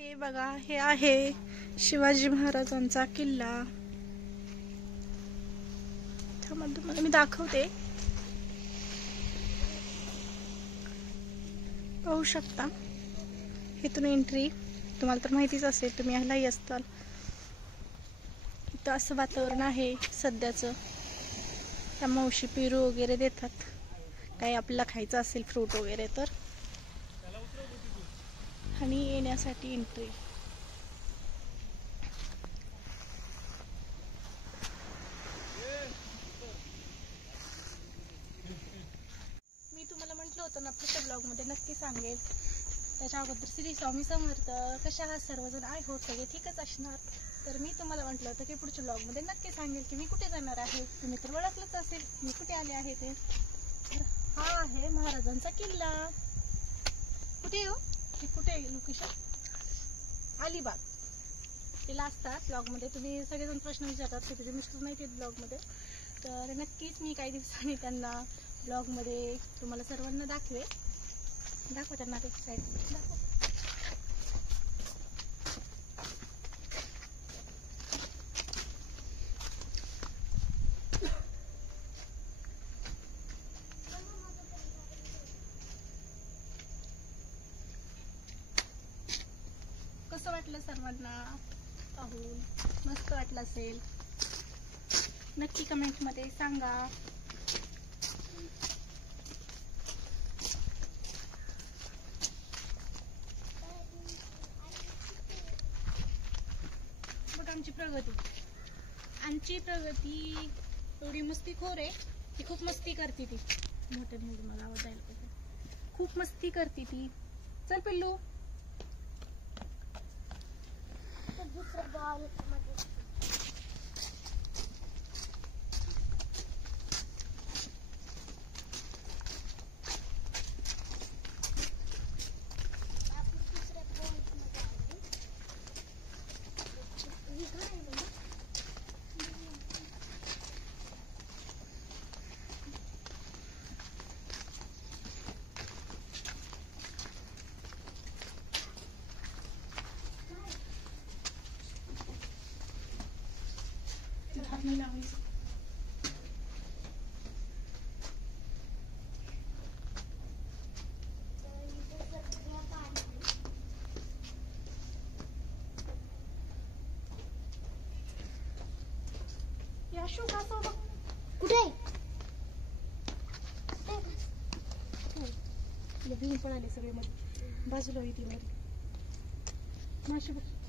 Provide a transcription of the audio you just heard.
हे बघा, हे आहे शिवाजी महाराजांचा किल्ला. तुम्हाला मी दाखवते, पाहू शकता. इथून एंट्री. तुम्हाला तर माहितीच असेल, तुम्ही ह्यालाही असताल. इथं असं वातावरण आहे सध्याचं. त्या मावशी पेरू वगैरे देतात, काही आपल्याला खायचं असेल फ्रूट वगैरे तर. आणि येण्यासाठी एंट्री. मी तुम्हाला म्हटलं होतं ना, पुढच्या ब्लॉगमध्ये नक्की सांगेल. त्याच्या अगोदर श्री स्वामी समर्थ. कशा आहात सर्वजण? आय होप सगळे ठीकच असणार. तर मी तुम्हाला म्हटलं होतं की पुढच्या ब्लॉगमध्ये नक्की सांगेल की मी कुठे जाणार आहे. तुम्ही तर ओळखलंच असेल मी कुठे आले आहे ते. तर हा आहे महाराजांचा किल्ला. कुठे येऊ? कुठे लोकेशन? अलिबाग. तिला असतात ब्लॉगमध्ये. तुम्ही सगळेजण प्रश्न विचारतात की तुझे मिस्टर नाही येत ब्लॉगमध्ये. तर नक्कीच मी काही दिवसांनी त्यांना ब्लॉगमध्ये तुम्हाला सर्वांना दाखवे. दाखवा त्यांना ते साईड दाखवा. कसं वाटलं सर्वांना पाहून? मस्त वाटलं असेल, नक्की कमेंटमध्ये सांगा. बघ आमची प्रगती एवढी मस्तीखोर आहे. ती खूप मस्ती करते. ती मोठ्याने मला आवाज द्यायला पाहिजे. खूप मस्ती करते ती. चल पिल्लू. हात नाही लावायचं. याशू घासव बघ. कुठे भीम पण आले सगळे मध्ये. बाजूला येते मध्ये माशी बघ.